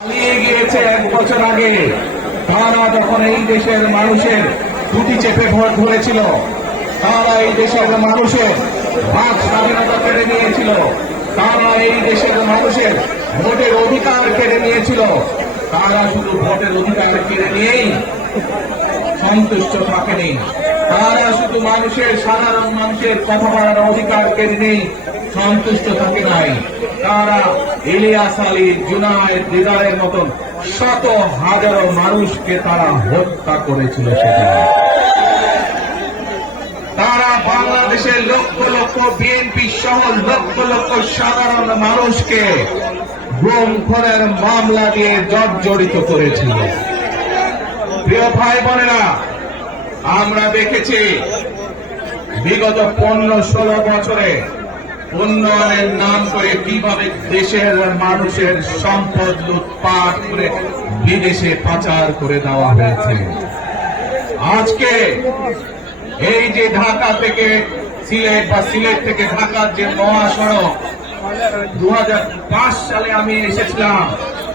পালিয়ে গিয়েছে 1 বছর আগে। তারা যখন এই দেশের মানুষের দুটি চেপে ভোট ধরেছিল, তারা এই দেশের মানুষের বাক স্বাধীনতা কেড়ে নিয়েছিল, তারা এই দেশের মানুষের ভোটের অধিকার কেড়ে নিয়েছিল। তারা শুধু ভোটের অধিকার কেড়ে নিয়েই সন্তুষ্ট থাকেনি, তারা শুধু সাধারণ মানুষের কথা বলার অধিকার কেড়ে নেই সন্তুষ্ট থাকে নাই। তারা ইলিয়াস আলী, জুনায়েদ, দিদারের মতন শত হাজারো মানুষকে তারা হত্যা করেছিল। সেদিন তারা বাংলাদেশের লক্ষ লক্ষ বিএনপি সহ লক্ষ লক্ষ সাধারণ মানুষকে গুম খুনের মামলা দিয়ে জর্জরিত করেছিল। প্রিয় ভাই বোনেরা, আমরা দেখেছি বিগত 15-16 বছরে উন্নয়নের নাম করে কিভাবে দেশের মানুষের সম্পদ লুটপাট করে বিদেশে পাচার করে দেওয়া হয়েছে। আজকে এই যে ঢাকা থেকে সিলেট বা সিলেট থেকে ঢাকার যে মহাসড়ক, 2005 সালে আমি এসেছিলাম,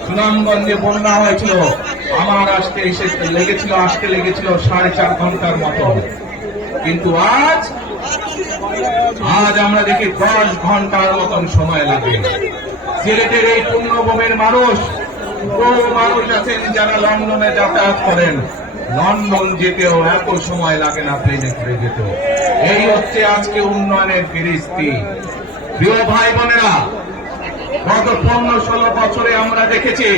সুনামগঞ্জে বন্যা হয়েছিল, আমার আসতে লেগেছিল 4.5 ঘন্টার মতো। কিন্তু আজ আমরা দেখি 10 ঘন্টার মতন সময় লাগে। সিলেটের এই পূর্ণভূমির মানুষ, বহু মানুষ আছেন যারা লন্ডনে যাতায়াত করেন, লন্ডন যেতেও এত সময় লাগে না প্লেনে করে যেতেও। এই হচ্ছে আজকে উন্নয়নের ফিরিস্তি। প্রিয় ভাই বোনেরা, গত 15-16 বছরে আমরা দেখেছি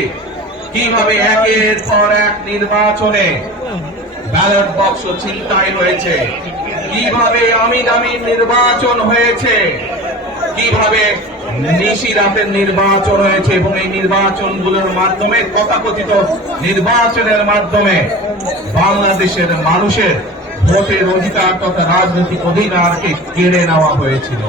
কিভাবে একের পর এক নির্বাচনে ব্যালট বাক্স ছিনতাই হয়েছে, কিভাবে আমি দামি নির্বাচন হয়েছে, কিভাবে নিশি রাতের নির্বাচন হয়েছে, এবং এই নির্বাচনগুলোর মাধ্যমে, তথাকথিত নির্বাচনের মাধ্যমে বাংলাদেশের মানুষের ভোটের অধিকার তথা রাজনৈতিক অধিকারকে কেড়ে নেওয়া হয়েছিল।